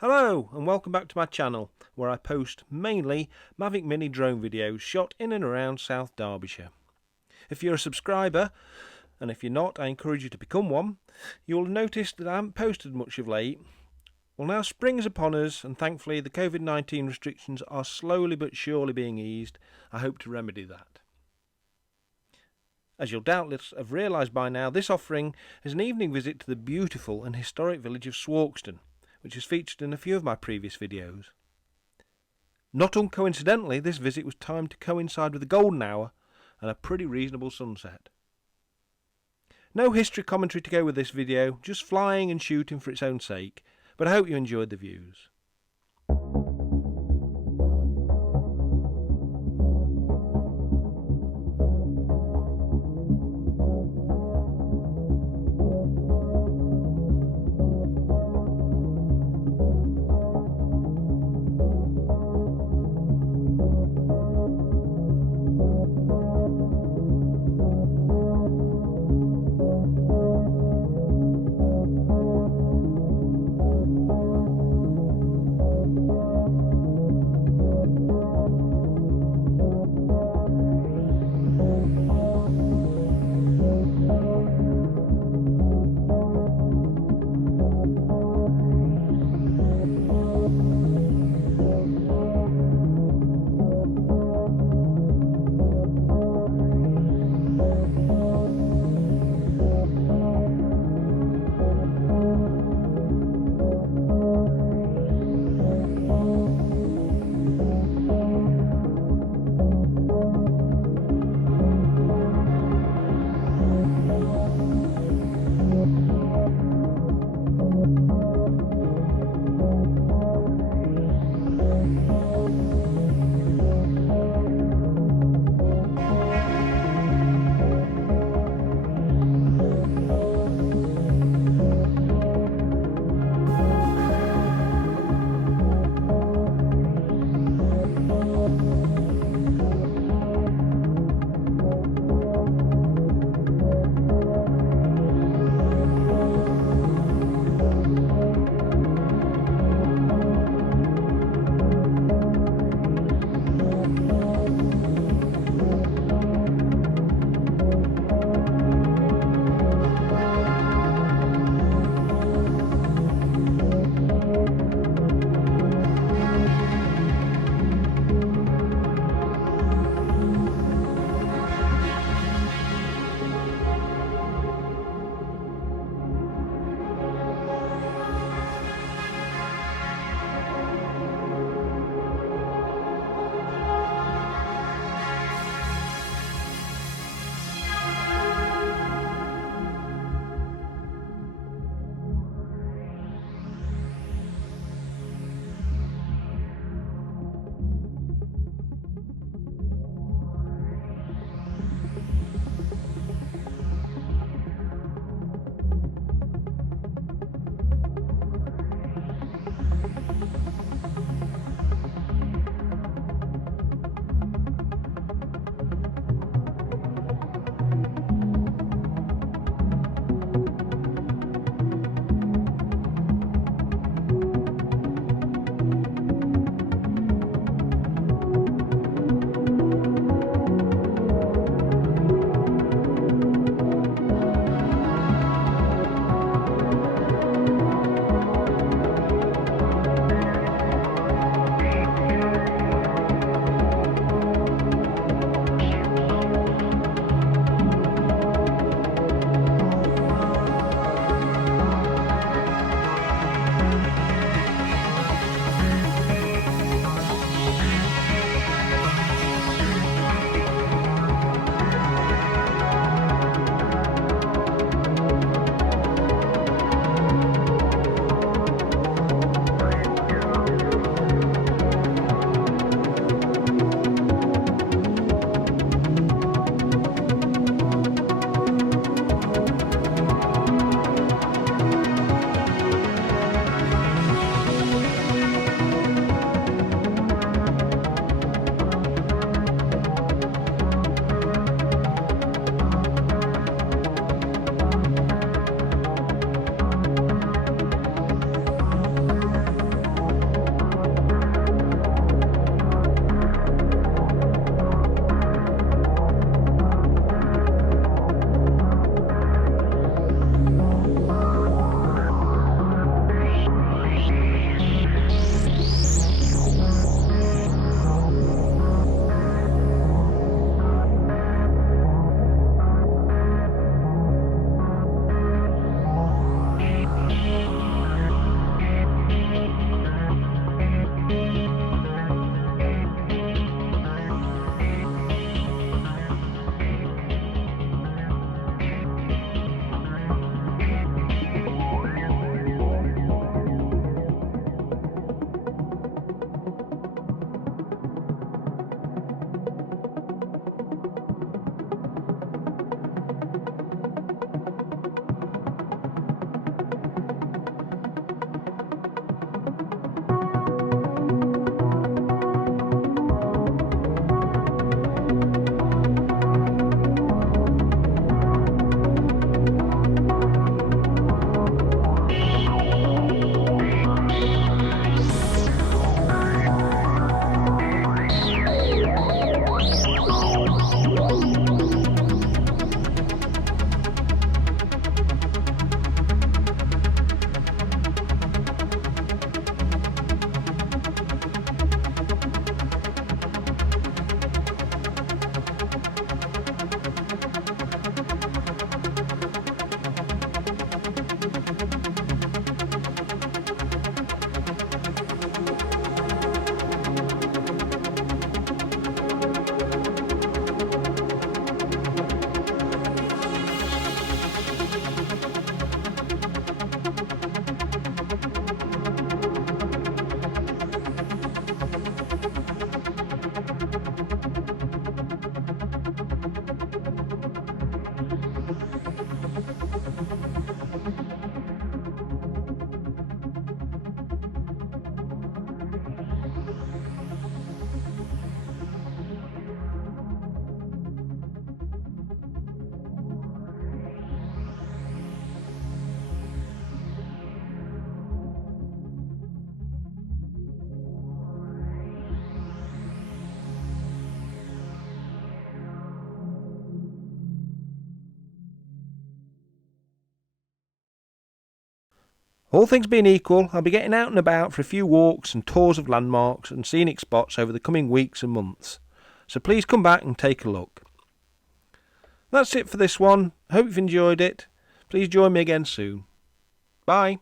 Hello and welcome back to my channel where I post mainly Mavic Mini drone videos shot in and around South Derbyshire. If you're a subscriber, and if you're not I encourage you to become one, you'll notice that I haven't posted much of late. Well, now spring is upon us and thankfully the COVID-19 restrictions are slowly but surely being eased. I hope to remedy that. As you'll doubtless have realised by now, this offering is an evening visit to the beautiful and historic village of Swarkestone, which is featured in a few of my previous videos. Not uncoincidentally, this visit was timed to coincide with the golden hour and a pretty reasonable sunset. No history commentary to go with this video, just flying and shooting for its own sake, but I hope you enjoyed the views. All things being equal, I'll be getting out and about for a few walks and tours of landmarks and scenic spots over the coming weeks and months, so please come back and take a look. That's it for this one. Hope you've enjoyed it. Please join me again soon. Bye.